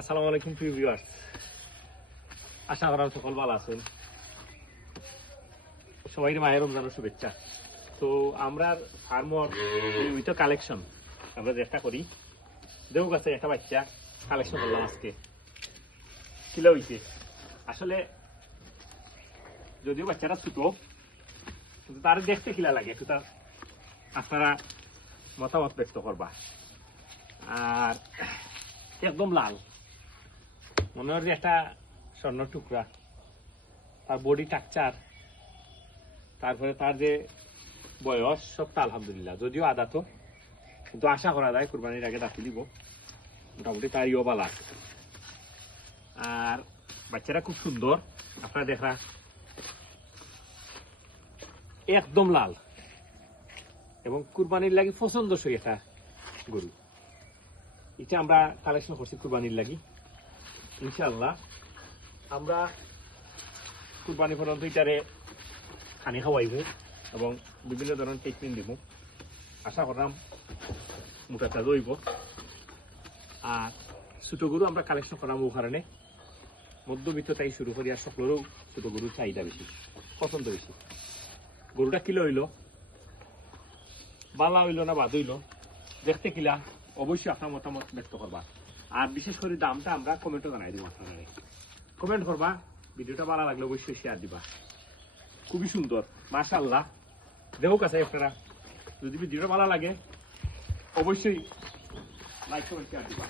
আসসালামু আলাইকুম প্রিয় ভিউয়ার্স, আশা করা সকল ভালো আছেন। সবাই মায়ের রমজানের শুভেচ্ছা। তো আমরা ফার্মর নিয়মিত কালেকশন আমরা চেষ্টা করি। দেও গাছে একটা বাচ্চা কালেকশন করলাম আজকে, কিলো হইছে। আসলে যদিও বাচ্চাটা ছোট, কিন্তু তার দেখতে কিলা লাগে একটু, তার আপনারা মতামত ব্যক্ত করবা। আর একদম লাল, মনে হয় যে একটা স্বর্ণ টুকরা। তার বডি স্ট্রাকচার, তারপরে তার যে বয়স, সবটা আলহামদুলিল্লাহ, যদিও আদা তো, কিন্তু আশা করা যায় কুরবানির আগে দাঁতি দিব। মোটামুটি তার ইয়বালা আছে। আর বাচ্চারা খুব সুন্দর, আপনারা দেখা একদম লাল এবং কুরবানির লাগি পছন্দসই একটা গরু। এটা আমরা কালেকশন করছি কুরবানির লাগি। ইনশাআল্লাহ আমরা কুরবানি পর্যন্ত এটারে খানি খাওয়াইব এবং বিভিন্ন ধরনের ট্রিটমেন্ট দিব। আশা করলাম মোটাটা রইব। আর ছোট গরু আমরা কালেকশন করাম ও কারণে মধ্যবিত্ত তাই শুরু করি। আর সকলেরও ছোট গরুর চাহিদা বেশি, পছন্দ বেশি। গরুটা কিলো হইল, বালা হইল না বাদ হইল, দেখতে কিলা, অবশ্যই আপনার মতামত ব্যক্ত করবা। আর বিশেষ করে দামটা আমরা কমেন্টও জানাই দিব। আপনারা কমেন্ট করবা, ভিডিওটা ভালো লাগলে অবশ্যই শেয়ার দিবা। খুবই সুন্দর মাশাআল্লাহ। দেখো কাছে আপনারা, যদি ভিডিওটা ভালো লাগে অবশ্যই লাইক কমেন্ট শেয়ার দিবা।